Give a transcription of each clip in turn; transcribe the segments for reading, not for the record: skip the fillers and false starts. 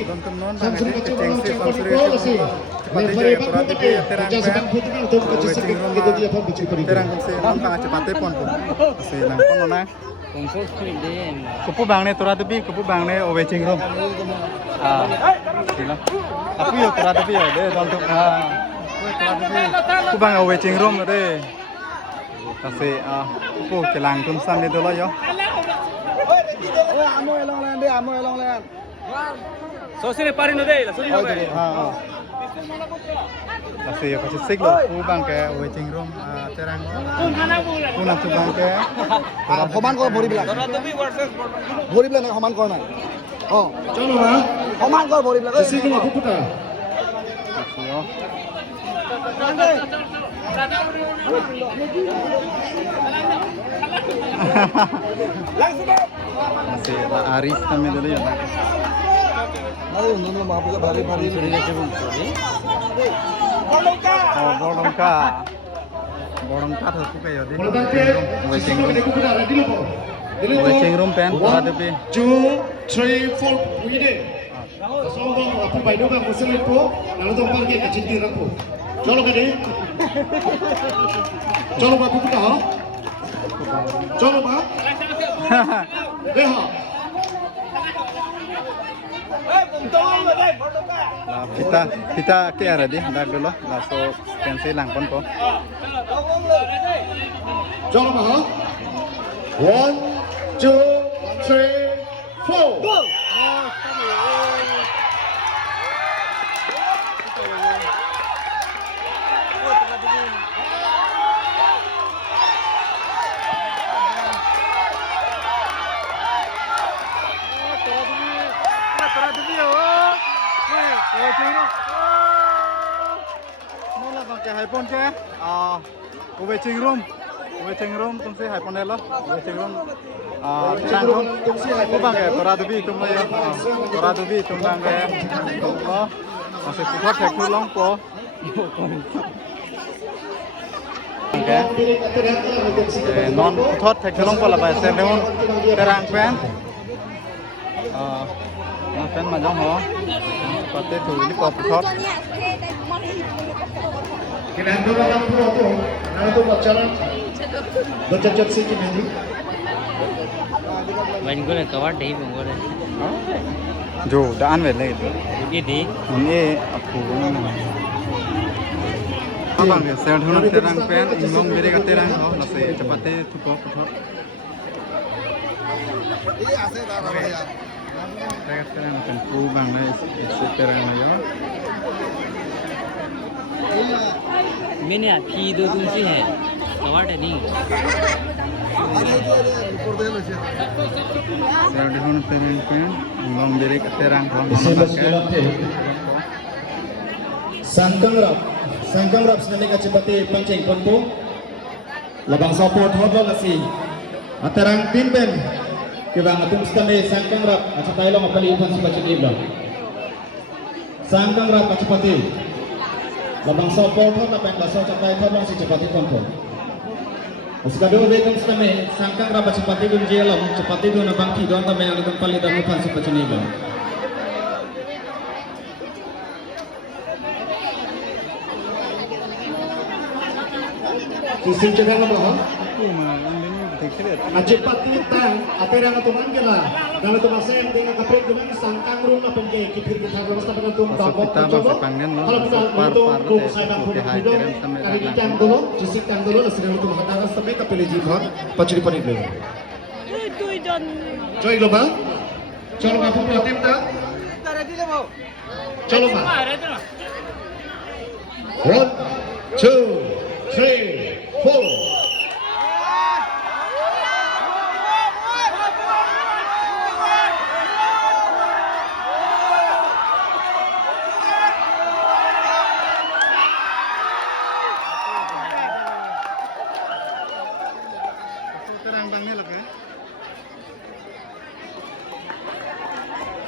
Tonton non bang ini keceng si konstruksi cepat aja aturan TV terang kan terang si non bang cepat pon pun si nang pon nona kepu bang ne aturan TV kepu bang ne owe cingrum sila tapi yo aturan TV ya deh tonton kepu bang owe cingrum deh kasih kepu kelang tum sam ni dulu yo amo elong len deh amo elong len Sosine pari no deh, sosine no deh. Kasi kasi siglo ubang ke waiting room terang. Puna tu bang ke. Homan ko bori bilang. Bori bilang nak homan ko na. Oh, chalo na. Homan ko bori bilang. Siglo aku puta. Yo. Masih Arif kami dulu ya. Aduh, nunggu mau buka bari-bari sudah coba. Oh, Borongka tuh suka ya deh. Waiting room pen, ada be. 2, 3, 4, begini. Sombong, aku bayar dong, aku selalu po. Lalu tuh pergi ke cinti aku. Colo ke deh. Colo bapak buka. Colo pak. Deha. Kita ke arah dia, dah dulu, langsung cancel langkon po. Jangan mahal. 1, 2, 3, 4. Go. Mana bang ke iPhone ke? Waiting room, तुमसे iPhone ले लो. Waiting room, channel. Kau bang ke? Tora dubi तुम ले. Tora dubi तुम bang ke? Oh, masih kuat cek tu long po. Okay. Non kuat cek tu long po lah bahasa lehun terang pen. Pen macam ho. Pate tu ini pop kuat. Kita dulu orang tua tu, orang tu berjalan, berjalan sikit ni. Main gula kawat deh, bungkus. Jo, dah anwet lagi tu. Ini deh. Ini aku. Abang ya, saya dah nak terang pen, ingong beri kat terang, oh, nasi cepatnya tu pop kuat. Ini asyik dah ramai ya. Saya terang pen, bang ni terang ni ya. मैंने आपकी दो तुमसे है कवाट है नहीं saya di mana terang ngom dari terang Sangkang rap senani kacipati pancing ponpo labang support hodlo nasi aterang pinpen kibang atung skande sangkang rap acatai lo ngapali upan si bacin ibla sangkang rap kacipati labang support hodlo pengla so catai hodlo si cepati ponpo Uskado bekam stame sangkang rap kacipati dun jelam cepati dun abang ki don tamay ang pali dan upan si bacin ibla Kisah cakap apa? Ajib pati tang, apa yang tu manggil lah. Kalau tu masa yang dengan kapit dengan sangkang rumah penjai kipir kita rumah sampai dengan tum bangkok. Kalau kita untuk saya bang pun hidup, kali ini tang dulu, jisik tang dulu, sedang untuk hantaran sampai kapil jihad, pacuri panik dulu. Joy global, colo ngapu protein tak? Colo mah. 1, 2, 3, 4.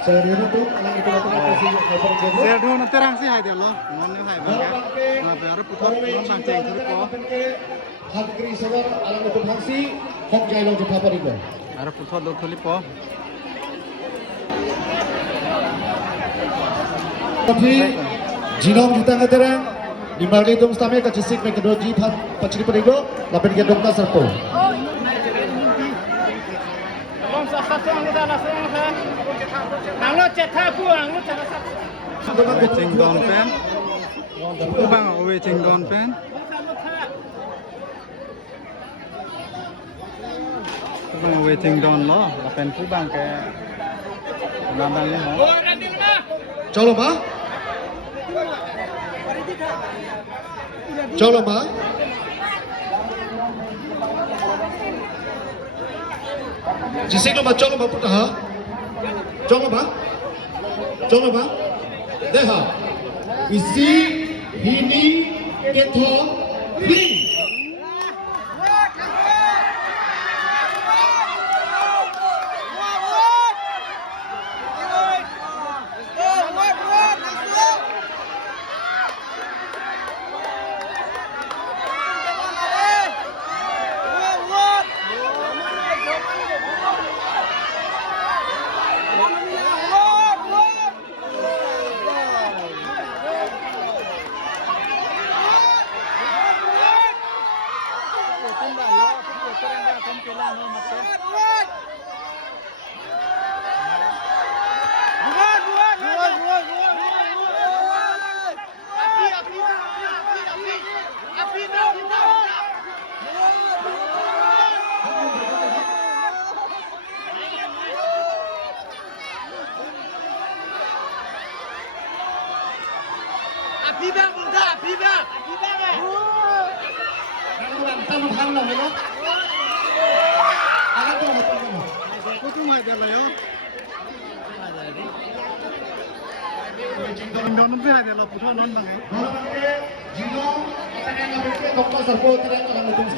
Saya tu, alang itu tu kasi saya dulu nanti terang sih ada loh, mana hai bang? Nah, baru putar, orang pancing tu ko. Hak kiri sabar, alang itu haksi, hok jai long jepapa ribu. Baru putar dulu tuli po. Tapi Jinong kita ngeterang di Marli Dom Stame ka Cisik me kedua ji pat paciri perigo lapen ke Dom ka Serpo. Waiting down pen. Bang, waiting down pen. Bang, waiting down lo. Pen ku bang ke. Nandang ni mo. Cholo ma. Cholo ma. Cisik lo ma cholo ma puta ha. Cholo ma. Cholo ma. Deha. Isi hini keto hi.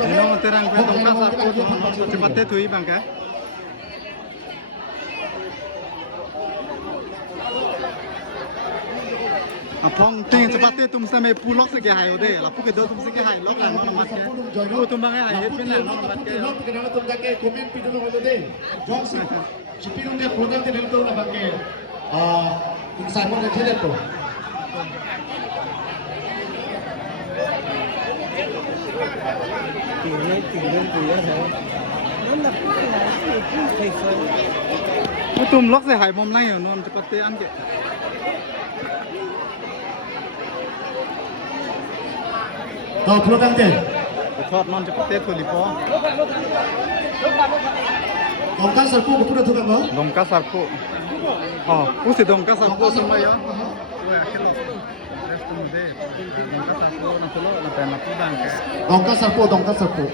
Jinong terang pen Dom ka Serpo cepatnya thui bang ke. Phong ting cepatnya tum sampai pulok segi hayo deh. Lapu ke do tum segi hayo lok lah nono mat ke. Lu tum bang hayo pin lah nono mat ke. Kenapa tum dake komen pidul lo deh. Johnson. Cipirun dia produk dia itu lah bangke. Insan mana jadi tu. Tum lok se hayo mom lai yo nono cepatnya an ke. Tahu produk dia. Chot non cepatnya tu lipo. Dongka Serpo betul tu kan lo? Dom ka Serpo. Oh, usi Dom ka Serpo semua ya. Wah, kilo. Restu deh. Dom ka Serpo nanti lo pen lapu bang ke. Dongka Serpo, Dongka Serpo.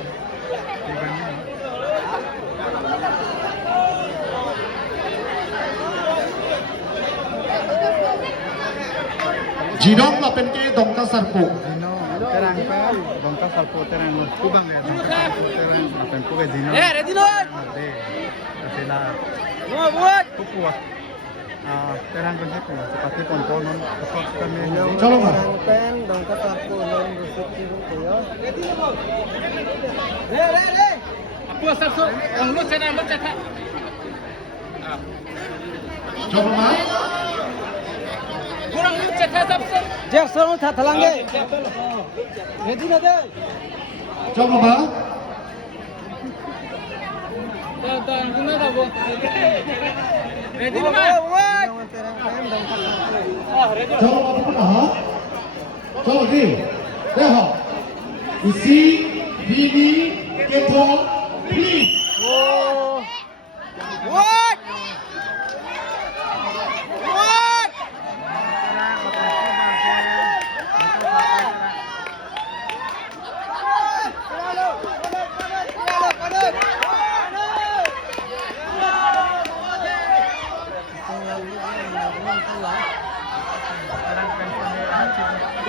Jinong lapen ke Dongka Serpo. Terang pen, Dom ka Serpo terang lo. Ku bang ya, Dom ka Serpo terang. Pen ku ke Jinong. ready lon. Deh. Sila. Buat. Kuku ah. Terang kan situ. Sepati pon-pon non. Tekok kami. Cholo ma. Pen Dom ka Serpo lon rusuk cium koyo. Cholo ma. Jackson tha thalange. Ready na deh. Cholo ma. Ready na ma. Cholo ma betul ha. Cholo di. Deha. Isi hini keto hi. What? What?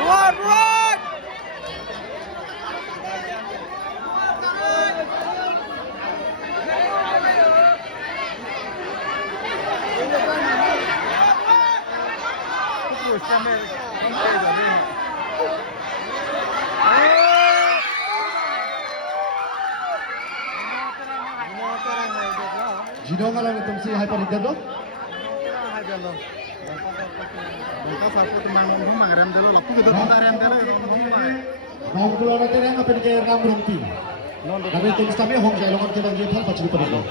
Buat, buat. Jinong alam itu si hyper hidden lo. Dom ka satu tembang nonton bang rem dulu laku kita tak rem dulu nonton bang. Hong Kong nanti yang apa ni kaya ram rompi. Tapi tulis kami Hong Kong longan kita dia pun pasti pada itu.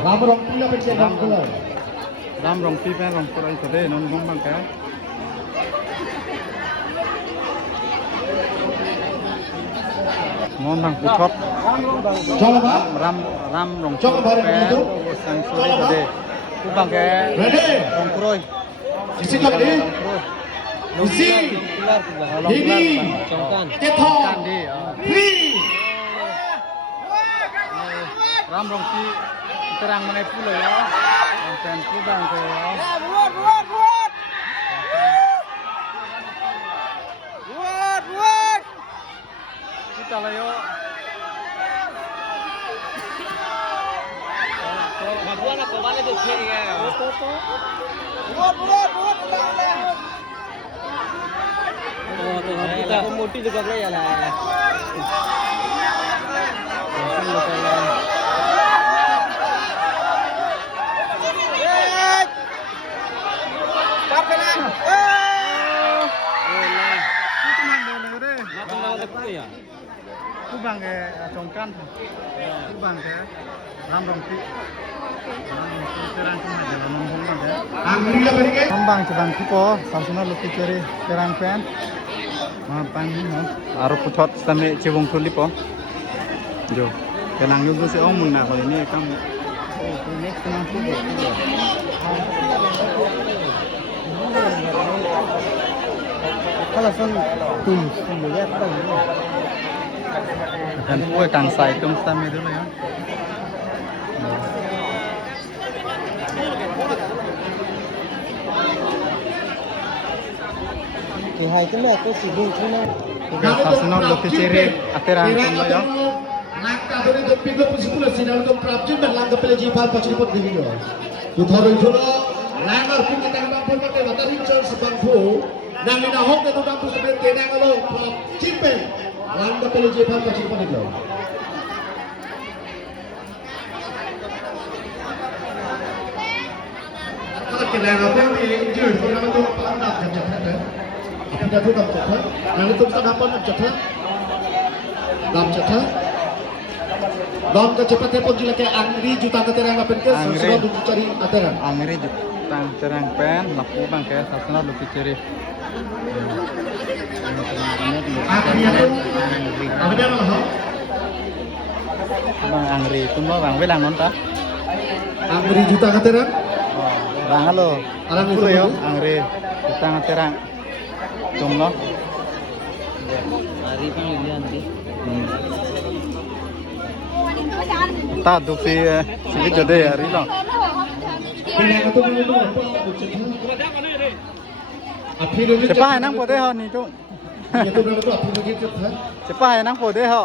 Ram rompi apa ni kaya Hong Kong. Ram rompi pen rong korai tadi nonton bang kaya. Ngon bang pucot. Coba bang. Ram rong Coba bareng itu. Sang suri tadi. Tu bang kaya. Ready. Rong korai. Isi kau ni. Isi. Ini. Kita. Kandi. Free. Ram rong pi terang mana pula ya. Pen tu bang kaya. Kita lah yo. भगवान को वाले तो खेल गए तो मोटी तो कर याला Tu bang ke congkan. Tu bang ke ram rong pi. Terang cuma jalan nonton bang ke. Angri lah beri ke. Bang cebang kipo, samsuna luki ceri terang pen. Mapan ni no. Aru pucot sampai cebong tuli po. Jo. Kenang juga si om muna kalau ini kamu. Ini kenang tu. Kalau son tum lihat bang. Dan kue kang sai tum sampai dulu ya. thì hai cái này có sử dụng thế nào Samsuna luki ceri terang tum ya. Naka dari tepi ke pusipula sinar ke prapjun dan langkah pelaji pal paciripot diri lo. Uthoro juno langar pun kita nggak pun pakai materi cer sebangku. Dan ina hok itu kampus seperti tenang lo prapjipen langkah pelaji pal paciripot diri lo. Kalau kita apa yang diinjil, kita itu pandang kerja kita. Apa yang itu dalam kerja? Yang itu kita dapat kerja. Dalam kerja. Dalam kecepatan pun juga kayak angri juta keterang apa itu sudah dicari aturan. Angri jutang terang pen laku bang ke samsuna luki ceri. Angri itu apa dia malah? Bang angri tu bang bilang nonton. Angri juta keterang. Bang halo. Alam Puro itu yo angri jutang terang. Jomlo. hari pun lihat nanti Ta duk si jode hari lo. Bila itu itu api dulu. Siapa hai nang pode ho ni tu. Itu berapa tu api dulu kerja? Siapa hai nang pode ho.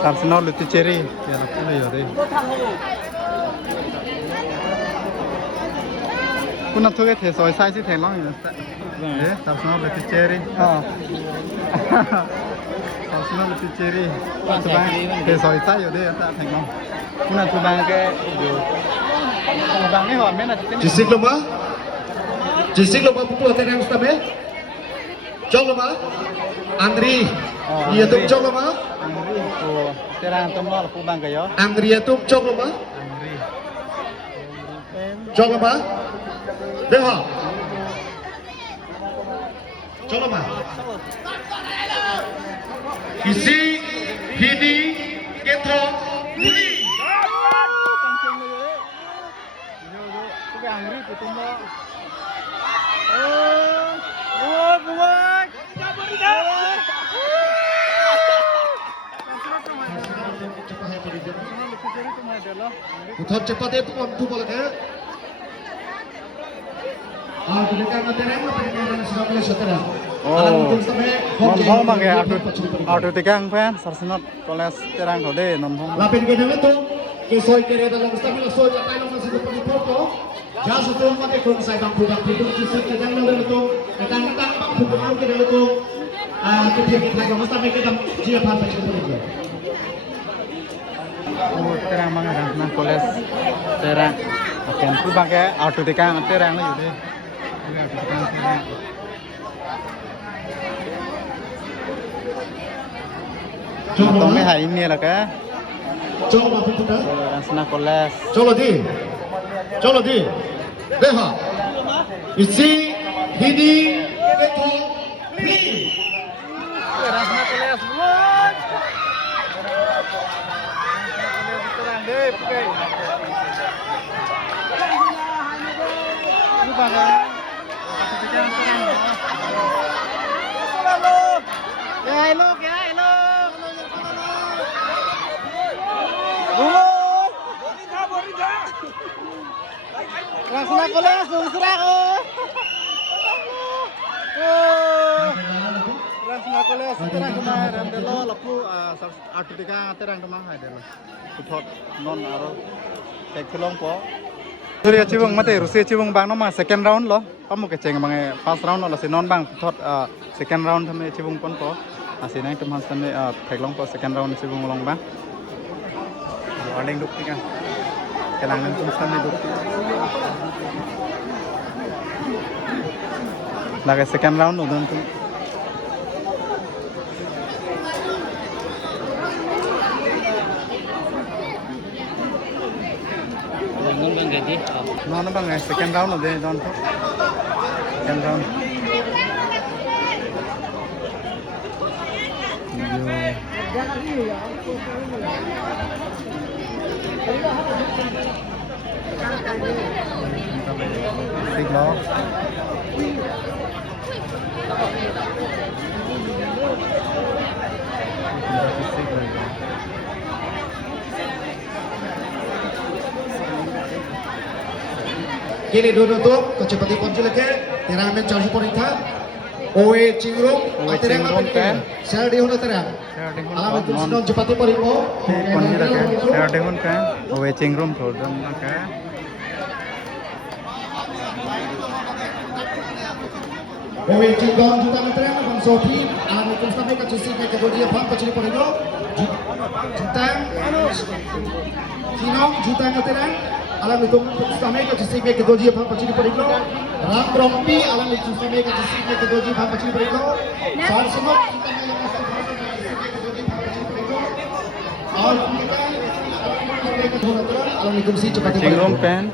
Samsuna luki ceri ya laku le yo de. Kuna tu ke the soi sai si the long ni. Samsuna luki ceri. Ha. Samsuna luki ceri. Tu bang the soi sai yo de ta thang long. Kuna tu bang ke yo. Tu bang ni ho men na Jisik lomba pupu atas yang setabe. Jom lomba. Andri. Dia tu jom lomba. Angri tu terang tu lo laku bang ke yo. Andri itu jom lomba. Angri. Jom lomba. Deha. Jom lomba. Isi, hidi, ketro, budi. Tu ke angri tu lo. Buat. Uthor cepat itu mampu boleh ke? Kedekan terang apa yang sudah boleh setelah. Non hong bang ke auto tegang pen sarsinot koles terang kode non hong. Lapin ke dalam tu, kesoi kere dalam stamina soi lapai lo masih dapat dipoto. Jangan sesuatu pakai konsep bang produk itu kisah ke dalam tu, kadang-kadang bang produk ke dalam tu. kepir kita kamu sampai ke dalam dia pan pacil pun. Oh, terang banget nah koles terang. Akan tu pakai auto tekan terang lah jadi. Auto tekan terang. Atau me hai ini lah ke? Coba apa kita? Rasna koles. Cholo di. Deha. Isi hidi keto pli. Rasna koles. Terang deh, pakai. Ini pakai. Auto tekan terang. Ya hello. Rasna koles, serang Rasna koles terang kemarin delo lapu auto tekan terang kemang hai delo. Puthot non aro tek tolong po. Suri acibung mate rusi acibung bang nama second round lo. Kamu keceng bang first round lo si non bang puthot second round thame acibung pon po. Asi nang teman same tek long po second round acibung long bang. Warning duk tika. Kelangan tum same duk. Lagi second round udon tu. Bangun bang ganti. Mana bang second round udah don tu. Second round. Sik lo. Kini dulu tu kecepatan ponci lagi. Terang men charge ponita. Owe cingrum. Terang apa ni? Saya di mana terang? Alam itu sedang cepat poripo. Ponji lagi. Saya dengun kan. Owe cingrum thordam lagi. Owe cingrum juta terang bang Sofi. Alam itu sampai ke sisi ke dia pam pacili poripo. Juta. Sinong juta terang. Alam itu sampai ke sisi ke dia pam pacili poripo. Ram rompi alam itu sampai ke sisi ke dia pam pacili poripo. Sar sinong juta yang और alam itu sih cepat Cingrum pen.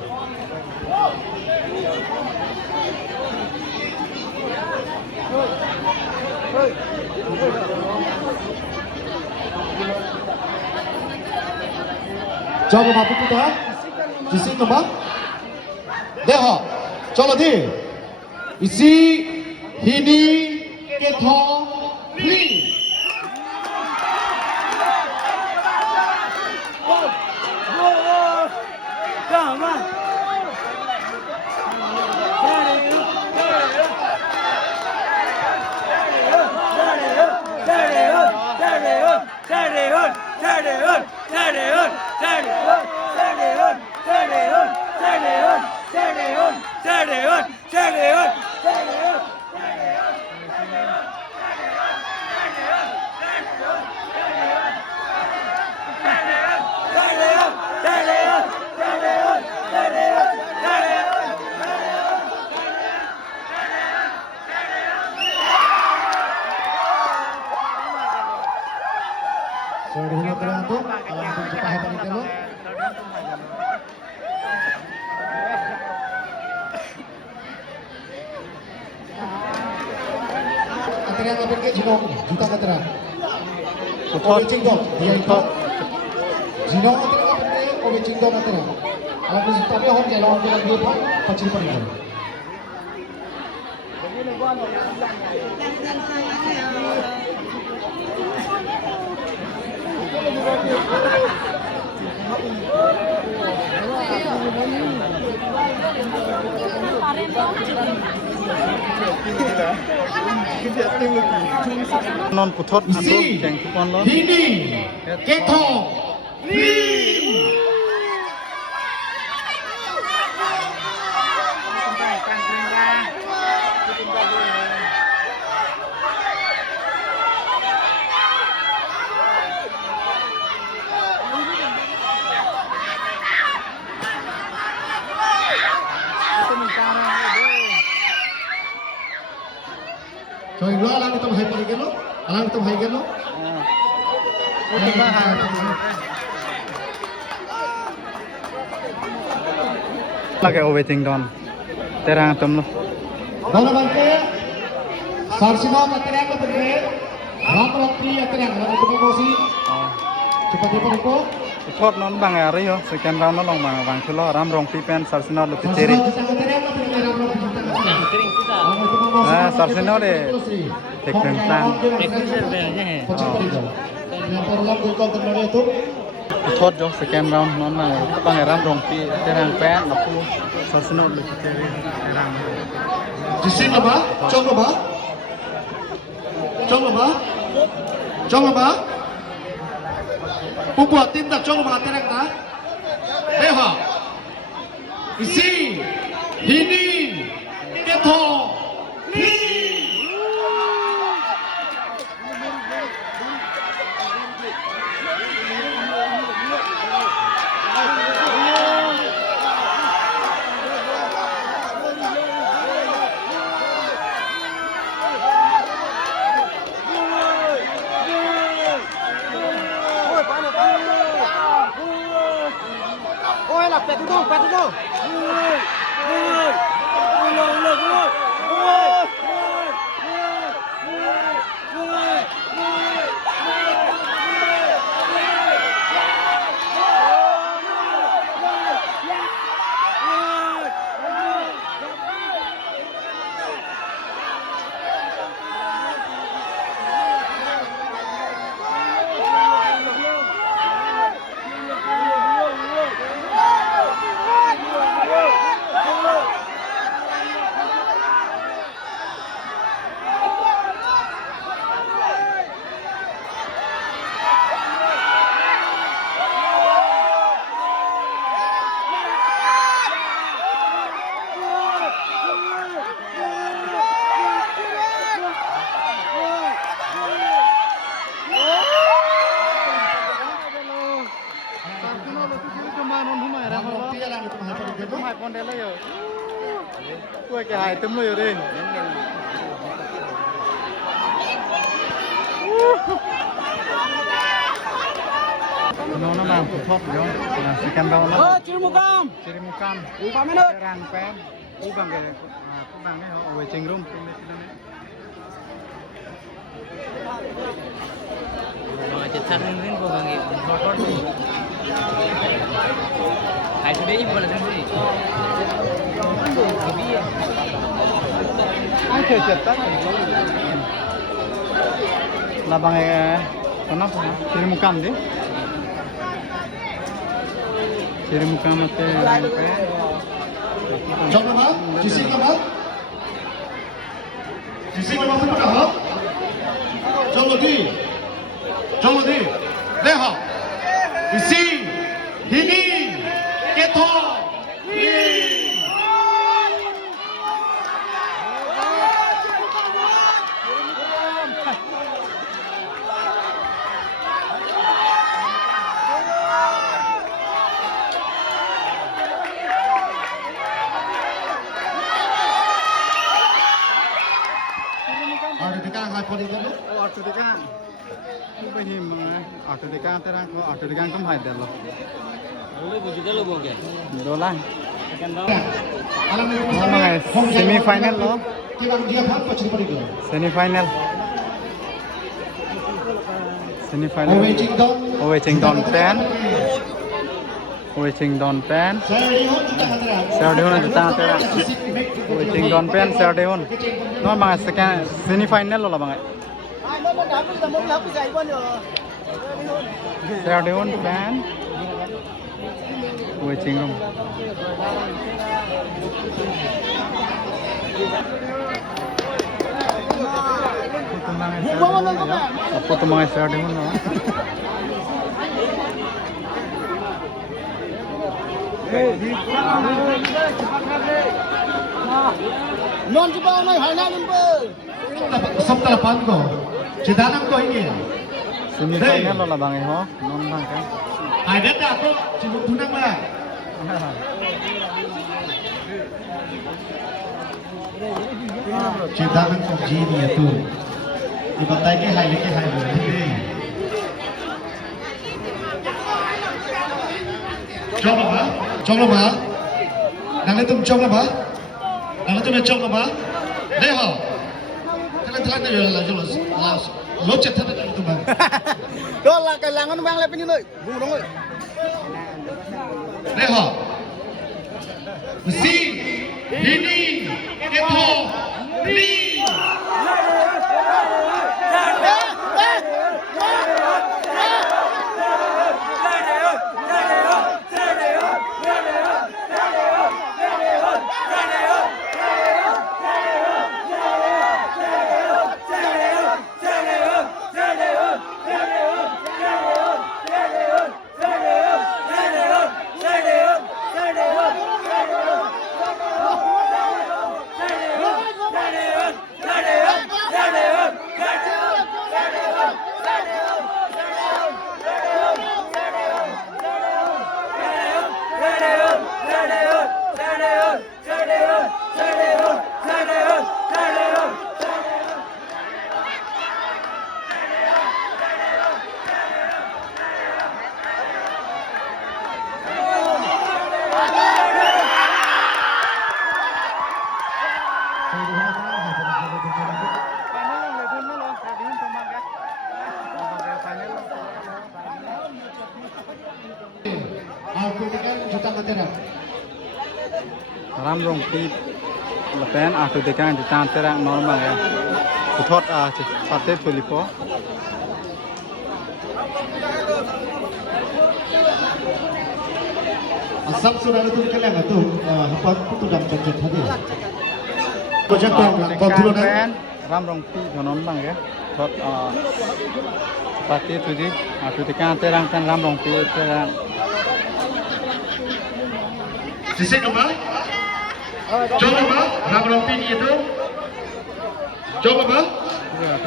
Coba mampu kita isi nombor deha chalo di isi hini ketho pli Sorry hina terang tu alam itu cepat hebat itu lo. Terang apa ke jinong juta ke terang. Puthot Jinong dia itu. Jinong terang apa ke obe jinong terang. Alam itu tapi orang jalan dia dia pun pacil pun. Non puthot antu jeng kupon lo. Hini ketho pli alang tu hai gano. Udah bahaya. Lagi waiting down. Terang tem lo. Dona bangke. Sarsino terang ke pergi. Ratri terang tu mosi. Cepat cepat ko. Thot non bang ari yo. Second round lo long bang chulo ram rong pipen sarsino lo ceri. Kering kita. Sarsino le. Tekren plan. Practice aja है. Thot jo second round non bang ram rong pi terang pen lo pu sarsino lo ceri terang. Jisi apa? Cong apa? Cong apa? Cong apa? Pupua tim tak cong apa terang tak? Deha. Isi. Hini. Keto. Hai pon đây rồi. Tôi cái hai tấm rồi đi. Nó mang phụ thóc rồi. Là sẽ cam đâu nó. Ciri mukam. Upah minut. Terang pen. Ubang cái ubang cái họ về trình room. Cetar rin ko bang hot. Ay today ibu na sini. Ai chơi cetak. Là bằng kenapa? Ciri mukam deh. Ciri mukam itu pen. Jom apa? Jisi apa? Jisi apa tu pada? Jom lagi. Deha. Isi. Hini. Keto. Ada dekat hai poli dulu. Oh, auto dekan. Itu him, auto dekan terang ko auto dekan kum hai dalo. Lalu bujuk lo bang ke? Dolan. Second round. Alam Semi final lo. Kibang dia apa ciri poli dulu. Semi final. Owe Chingdon pen. Serdehun juta terang. Owe Chingdon pen Serdehun. No bang second semi final lo bang. Serdehun pen. Owe Chingdon. Apa tu mga Serdehun lo? Non kita naik hanya limpa. Sabta lapan ko. Cidanang ko ini. Semi final lo lah bang ho. Non bang kan? Ada tak aku cibuk tunang lah. Cidanang ko jini itu. thì bàn tay cái hai người đi trong là má đang lấy tôm trong là má đang lấy tôm này trong là má đây hả thế này là lốp chặt thật đấy tụi mình Đó là cái làng nó mang lại bên như này. Vùng đó rồi. đây hả si đi tiếp theo đi juta matera ram rong pi lepen tu dekan di tan terang normal ya thot pate tulipo asam sudah itu keleng itu apa itu dalam contoh tadi projek kontrolan ram rong pi non bang ya thot pate tu dekan terang tan ram rong pi terang sisi nama coba apa ram rong pi itu coba apa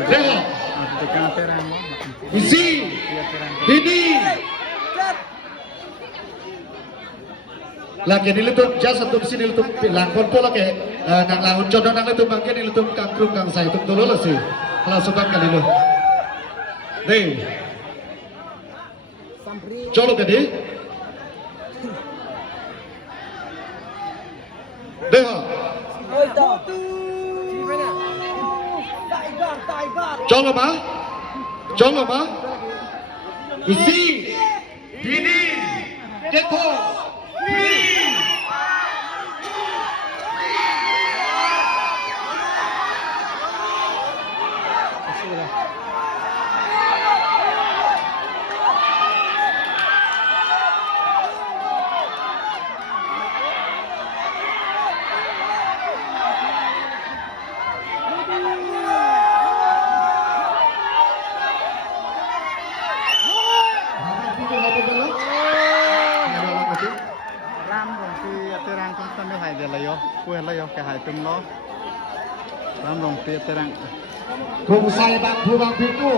dewa tu dekan terang isi ini lagi nilutum jas satu sini nilutum langkon pola ke nang langun jodoh nang nilutum bangke nilutum kangkrum kang saya tum tolo lah sih kalau sobat kali lo deh colo ke deh dewa colo ma isi ini dekho ram rong pi terang tum sampai hai de layo kue layo ke hai tum lo ram rong pi terang cùng sai bạc thu bạc phiếu